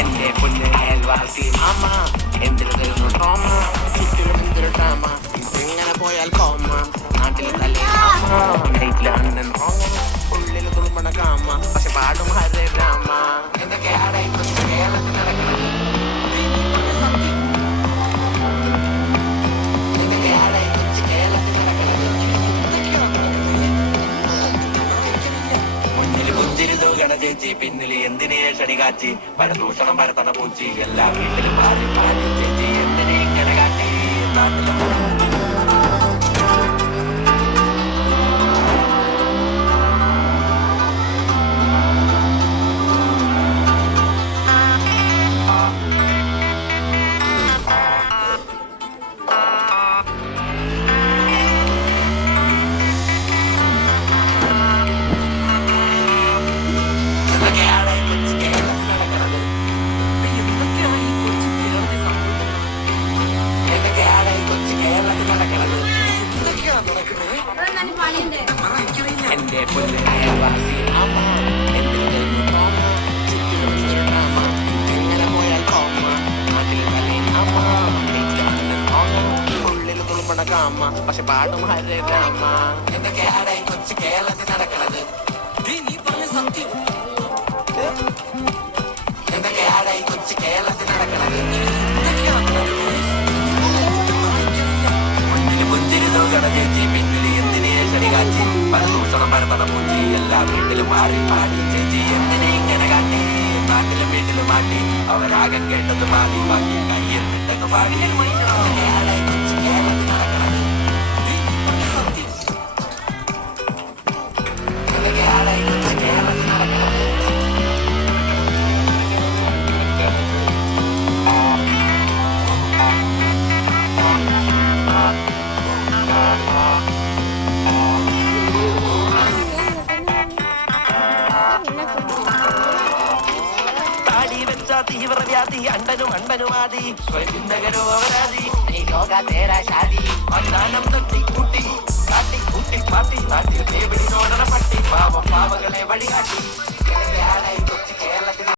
എന്റെ പൊന്ന് അയൽവാസി മാമ എന്തിനു തരുന്നു ട്രോമ ചുറ്റിലും എന്തൊരു ഡ്രാമ ഇങ്ങനെ പോയാൽ കോമ നാട്ടിൽ തലേ നൈറ്റില് അണ്ണൻ റോങ്ങ ഉള്ളില് തുളുമ്പണ കാമ പക്ഷെ പാടും ഹരേ രാമ എന്തൊക്കെയാണ് കേരളത്തിൽ നടക്കുന്നത് ചേച്ചി പിന്നില് എന്തിനെ ക്ഷണി കാച്ചി പരദൂഷണം പരത്തണ പൂച്ചി എല്ലാ വീട്ടിലും മാറി മാറി ചേച്ചി എന്തിനെ ഇങ്ങനെ കാട്ടി നാട്ടിലും എന്റെ പൊന്ന് അയൽവാസി മാമ എന്തിനു തരുന്നു ട്രോമ ചുറ്റിലും എന്തൊരു ഡ്രാമ എങ്ങനെ പോയാൽ കോമ നാട്ടിൽ തലേ അമ്മ വീട്ടിൽ അണ്ണൻ റോങ്ങ ഉള്ളിൽ തുളുമ്പണ കാമ പക്ഷെ പാടും ഹരേ രാമ എന്തൊക്കെയാണ് ഈ കൊച്ചു കേരളത്തിൽ നടക്കണത് നീ പറഞ്ഞ സത്യം എന്തൊക്കെയാണ് ഈ കൊച്ചു കേരളത്തിൽ നടക്കണത് ചേച്ചി പിന്നില് എന്തിനെ ക്ഷണി കാച്ചി പരദൂഷണം പരത്തണ പൂച്ചി എല്ലാ വീട്ടിലും മാറി പാടി ചേച്ചി എന്തിനെ ഇങ്ങനെ കാട്ടി നാട്ടിലും വീട്ടിലും മാറ്റി അവരാകൻ കേട്ടത് മാറി ബാക്കി കയ്യിൽ വിട്ടങ്ങ് പാടി തീവ്രവ്യാധി അണ്ടനും അണ്ടനുമാതി സ്വയംനഗരോ അവരാതി മന്ദാനം തട്ടിക്കൂട്ടി കാട്ടിക്കൂട്ടി പാട്ടി നാട്ടിൽ പേവിടിനോടണ പട്ടി പാവം പാവകളെ വഴികാട്ടി